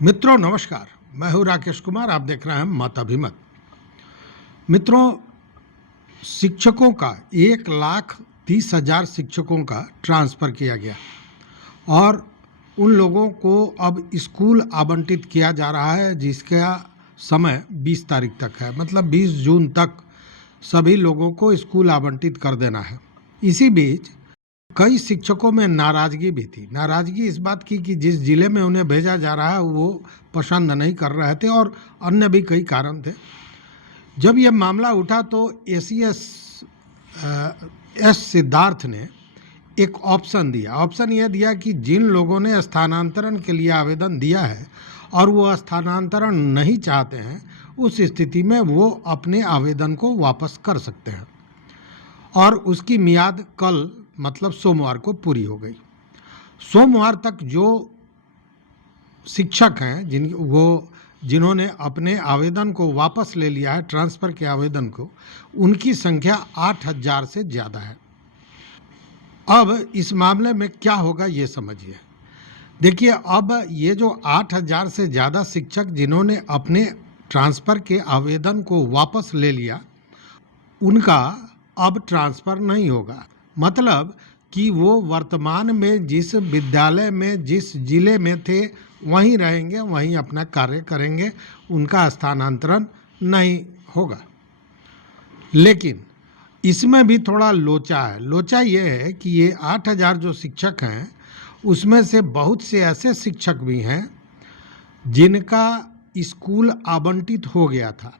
मित्रों नमस्कार। मैं हूं राकेश कुमार। आप देख रहे हैं मत अभिमत। मित्रों, शिक्षकों का 1,30,000 शिक्षकों का ट्रांसफ़र किया गया और उन लोगों को अब स्कूल आवंटित किया जा रहा है जिसका समय 20 तारीख तक है। मतलब 20 जून तक सभी लोगों को स्कूल आवंटित कर देना है। इसी बीच कई शिक्षकों में नाराज़गी भी थी। नाराज़गी इस बात की कि जिस ज़िले में उन्हें भेजा जा रहा है वो पसंद नहीं कर रहे थे और अन्य भी कई कारण थे। जब यह मामला उठा तो एस सिद्धार्थ ने एक ऑप्शन दिया। ऑप्शन यह दिया कि जिन लोगों ने स्थानांतरण के लिए आवेदन दिया है और वो स्थानांतरण नहीं चाहते हैं, उस स्थिति में वो अपने आवेदन को वापस कर सकते हैं और उसकी मियाद कल मतलब सोमवार को पूरी हो गई। सोमवार तक जो शिक्षक हैं जिन्होंने अपने आवेदन को वापस ले लिया है, ट्रांसफ़र के आवेदन को, उनकी संख्या 8,000 से ज़्यादा है। अब इस मामले में क्या होगा ये समझिए। देखिए, अब ये जो 8,000 से ज़्यादा शिक्षक जिन्होंने अपने ट्रांसफ़र के आवेदन को वापस ले लिया, उनका अब ट्रांसफ़र नहीं होगा। मतलब कि वो वर्तमान में जिस विद्यालय में जिस जिले में थे वहीं रहेंगे, वहीं अपना कार्य करेंगे, उनका स्थानांतरण नहीं होगा। लेकिन इसमें भी थोड़ा लोचा है। लोचा ये है कि ये 8,000 जो शिक्षक हैं उसमें से बहुत से ऐसे शिक्षक भी हैं जिनका स्कूल आवंटित हो गया था,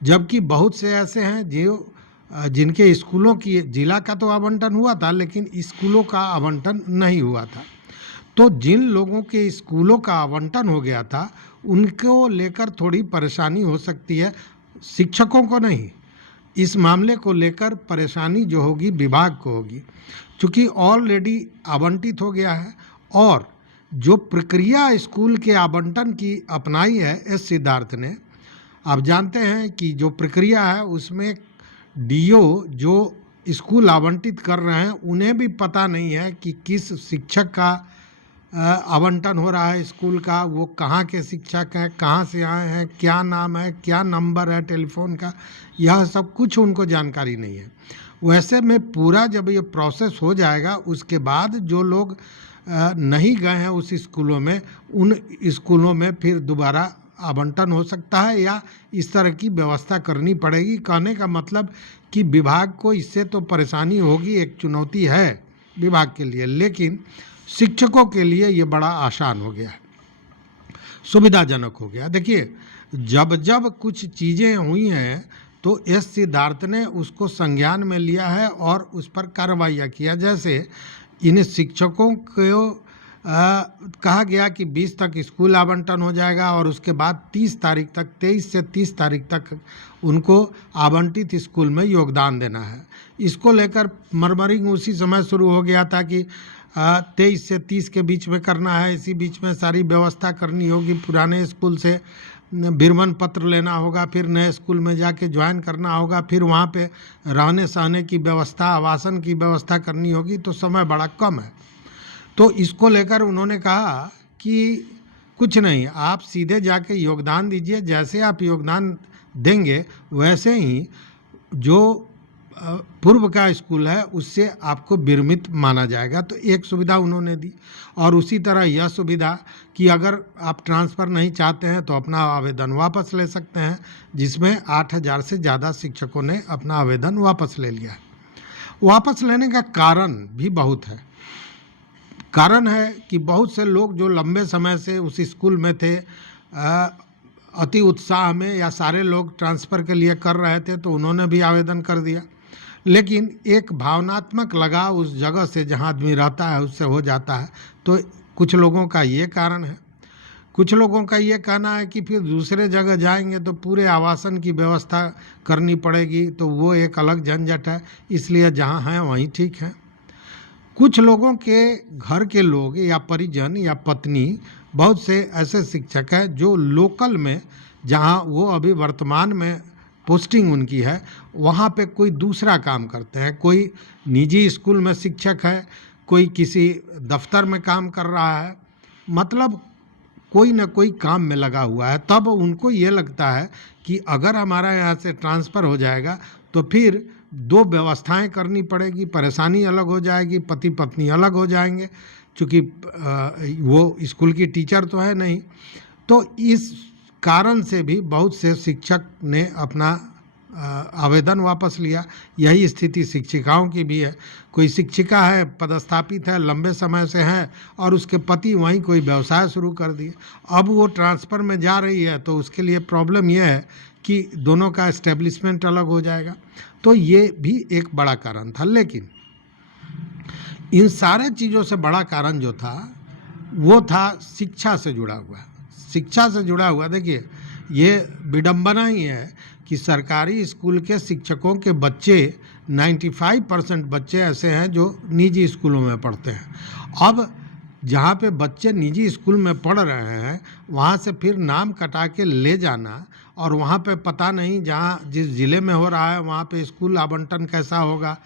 जबकि बहुत से ऐसे हैं जिनके स्कूलों की जिला का तो आवंटन हुआ था लेकिन स्कूलों का आवंटन नहीं हुआ था। तो जिन लोगों के स्कूलों का आवंटन हो गया था उनको लेकर थोड़ी परेशानी हो सकती है, शिक्षकों को नहीं। इस मामले को लेकर परेशानी जो होगी विभाग को होगी, क्योंकि ऑलरेडी आवंटित हो गया है। और जो प्रक्रिया स्कूल के आवंटन की अपनाई है एस सिद्धार्थ ने, आप जानते हैं कि जो प्रक्रिया है उसमें डीओ जो स्कूल आवंटित कर रहे हैं उन्हें भी पता नहीं है कि किस शिक्षक का आवंटन हो रहा है स्कूल का, वो कहाँ के शिक्षक हैं, कहाँ से आए हैं, क्या नाम है, क्या नंबर है टेलीफोन का, यह सब कुछ उनको जानकारी नहीं है। वैसे में पूरा जब ये प्रोसेस हो जाएगा उसके बाद जो लोग नहीं गए हैं उस स्कूलों में, उन स्कूलों में फिर दोबारा आवंटन हो सकता है या इस तरह की व्यवस्था करनी पड़ेगी। कहने का मतलब कि विभाग को इससे तो परेशानी होगी, एक चुनौती है विभाग के लिए, लेकिन शिक्षकों के लिए ये बड़ा आसान हो गया, सुविधाजनक हो गया। देखिए, जब जब कुछ चीज़ें हुई हैं तो एस सिद्धार्थ ने उसको संज्ञान में लिया है और उस पर कार्रवाइयाँ किया। जैसे इन शिक्षकों को कहा गया कि 20 तक स्कूल आवंटन हो जाएगा और उसके बाद 30 तारीख तक, 23 से 30 तारीख तक उनको आवंटित स्कूल में योगदान देना है। इसको लेकर मरमरिंग उसी समय शुरू हो गया था कि 23 से 30 के बीच में करना है, इसी बीच में सारी व्यवस्था करनी होगी, पुराने स्कूल से विरमण पत्र लेना होगा, फिर नए स्कूल में जाके ज्वाइन करना होगा, फिर वहाँ पे रहने सहने की व्यवस्था, आवासन की व्यवस्था करनी होगी, तो समय बड़ा कम है। तो इसको लेकर उन्होंने कहा कि कुछ नहीं, आप सीधे जाके योगदान दीजिए, जैसे आप योगदान देंगे वैसे ही जो पूर्व का स्कूल है उससे आपको विरमित माना जाएगा। तो एक सुविधा उन्होंने दी और उसी तरह यह सुविधा कि अगर आप ट्रांसफ़र नहीं चाहते हैं तो अपना आवेदन वापस ले सकते हैं, जिसमें 8,000 से ज़्यादा शिक्षकों ने अपना आवेदन वापस ले लिया। वापस लेने का कारण भी बहुत है। कारण है कि बहुत से लोग जो लंबे समय से उस स्कूल में थे, अति उत्साह में या सारे लोग ट्रांसफ़र के लिए कर रहे थे तो उन्होंने भी आवेदन कर दिया, लेकिन एक भावनात्मक लगाव उस जगह से जहां आदमी रहता है उससे हो जाता है। तो कुछ लोगों का ये कारण है। कुछ लोगों का ये कहना है कि फिर दूसरे जगह जाएंगे तो पूरे आवासन की व्यवस्था करनी पड़ेगी, तो वो एक अलग झंझट है, इसलिए जहाँ हैं वहीं ठीक है। कुछ लोगों के घर के लोग या परिजन या पत्नी, बहुत से ऐसे शिक्षक हैं जो लोकल में, जहां वो अभी वर्तमान में पोस्टिंग उनकी है, वहां पे कोई दूसरा काम करते हैं। कोई निजी स्कूल में शिक्षक है, कोई किसी दफ्तर में काम कर रहा है, मतलब कोई ना कोई काम में लगा हुआ है। तब उनको ये लगता है कि अगर हमारा यहाँ से ट्रांसफ़र हो जाएगा तो फिर दो व्यवस्थाएं करनी पड़ेगी, परेशानी अलग हो जाएगी, पति पत्नी अलग हो जाएंगे, चूँकि वो स्कूल की टीचर तो है नहीं। तो इस कारण से भी बहुत से शिक्षक ने अपना आवेदन वापस लिया। यही स्थिति शिक्षिकाओं की भी है। कोई शिक्षिका है, पदस्थापित है, लंबे समय से है, और उसके पति वहीं कोई व्यवसाय शुरू कर दिए। अब वो ट्रांसफ़र में जा रही है तो उसके लिए प्रॉब्लम यह है कि दोनों का एस्टेब्लिशमेंट अलग हो जाएगा। तो ये भी एक बड़ा कारण था। लेकिन इन सारे चीज़ों से बड़ा कारण जो था वो था शिक्षा से जुड़ा हुआ। शिक्षा से जुड़ा हुआ, देखिए, ये विडंबना ही है कि सरकारी स्कूल के शिक्षकों के बच्चे 95% बच्चे ऐसे हैं जो निजी स्कूलों में पढ़ते हैं। अब जहाँ पे बच्चे निजी स्कूल में पढ़ रहे हैं वहाँ से फिर नाम कटा के ले जाना, और वहाँ पे पता नहीं जहाँ जिस ज़िले में हो रहा है वहाँ पे स्कूल आवंटन कैसा होगा,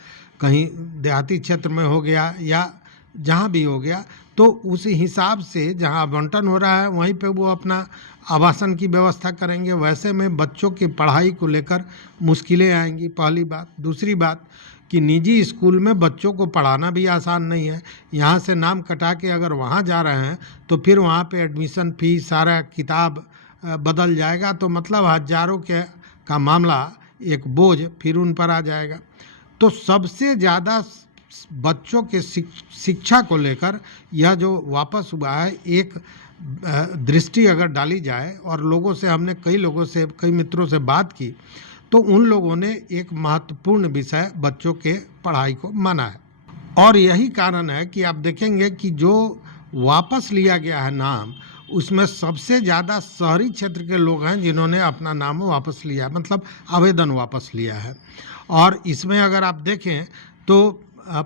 कहीं देहाती क्षेत्र में हो गया या जहाँ भी हो गया, तो उस हिसाब से जहाँ आवंटन हो रहा है वहीं पे वो अपना आवासन की व्यवस्था करेंगे। वैसे में बच्चों की पढ़ाई को लेकर मुश्किलें आएंगी, पहली बात। दूसरी बात कि निजी स्कूल में बच्चों को पढ़ाना भी आसान नहीं है। यहाँ से नाम कटा के अगर वहाँ जा रहे हैं तो फिर वहाँ पे एडमिशन फीस, सारा किताब बदल जाएगा, तो मतलब हजारों का मामला, एक बोझ फिर उन पर आ जाएगा। तो सबसे ज़्यादा बच्चों के शिक्षा को लेकर यह जो वापस हुआ है, एक दृष्टि अगर डाली जाए, और लोगों से, हमने कई मित्रों से बात की, तो उन लोगों ने एक महत्वपूर्ण विषय बच्चों के पढ़ाई को माना है। और यही कारण है कि आप देखेंगे कि जो वापस लिया गया है नाम, उसमें सबसे ज़्यादा शहरी क्षेत्र के लोग हैं जिन्होंने अपना नाम वापस लिया, मतलब आवेदन वापस लिया है। और इसमें अगर आप देखें तो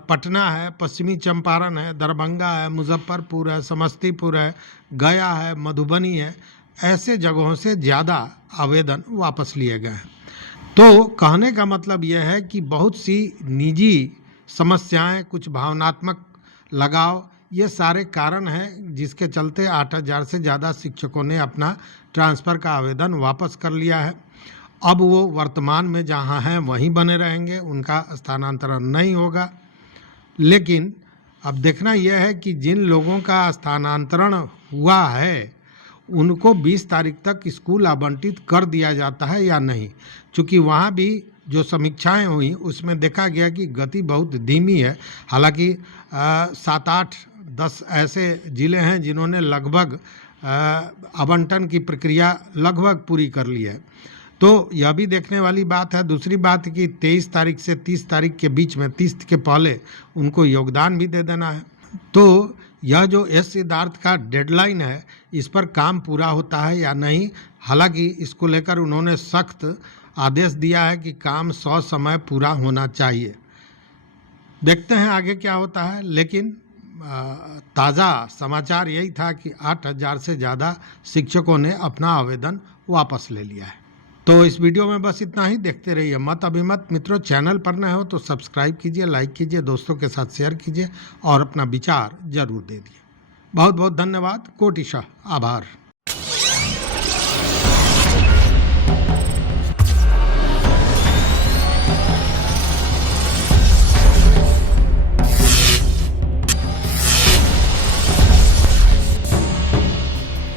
पटना है, पश्चिमी चंपारण है, दरभंगा है, मुजफ्फरपुर है, समस्तीपुर है, गया है, मधुबनी है, ऐसे जगहों से ज़्यादा आवेदन वापस लिए गए हैं। तो कहने का मतलब यह है कि बहुत सी निजी समस्याएं, कुछ भावनात्मक लगाव, ये सारे कारण हैं जिसके चलते 8000 से ज़्यादा शिक्षकों ने अपना ट्रांसफ़र का आवेदन वापस कर लिया है। अब वो वर्तमान में जहाँ हैं वहीं बने रहेंगे, उनका स्थानांतरण नहीं होगा। लेकिन अब देखना यह है कि जिन लोगों का स्थानांतरण हुआ है उनको 20 तारीख तक स्कूल आवंटित कर दिया जाता है या नहीं। चूँकि वहाँ भी जो समीक्षाएं हुई उसमें देखा गया कि गति बहुत धीमी है। हालांकि 7, 8, 10 ऐसे ज़िले हैं जिन्होंने लगभग आवंटन की प्रक्रिया लगभग पूरी कर ली है। तो यह भी देखने वाली बात है। दूसरी बात कि 23 तारीख से 30 तारीख के बीच में, 30 के पहले उनको योगदान भी दे देना है। तो यह जो एस सिद्धार्थ का डेडलाइन है, इस पर काम पूरा होता है या नहीं। हालांकि इसको लेकर उन्होंने सख्त आदेश दिया है कि काम 100 समय पूरा होना चाहिए। देखते हैं आगे क्या होता है। लेकिन ताज़ा समाचार यही था कि 8000 से ज़्यादा शिक्षकों ने अपना आवेदन वापस ले लिया है। तो इस वीडियो में बस इतना ही। देखते रहिए मत अभिमत। मित्रों, चैनल पर नए हो तो सब्सक्राइब कीजिए, लाइक कीजिए, दोस्तों के साथ शेयर कीजिए और अपना विचार जरूर दे दिए। बहुत बहुत धन्यवाद। कोटिशः आभार।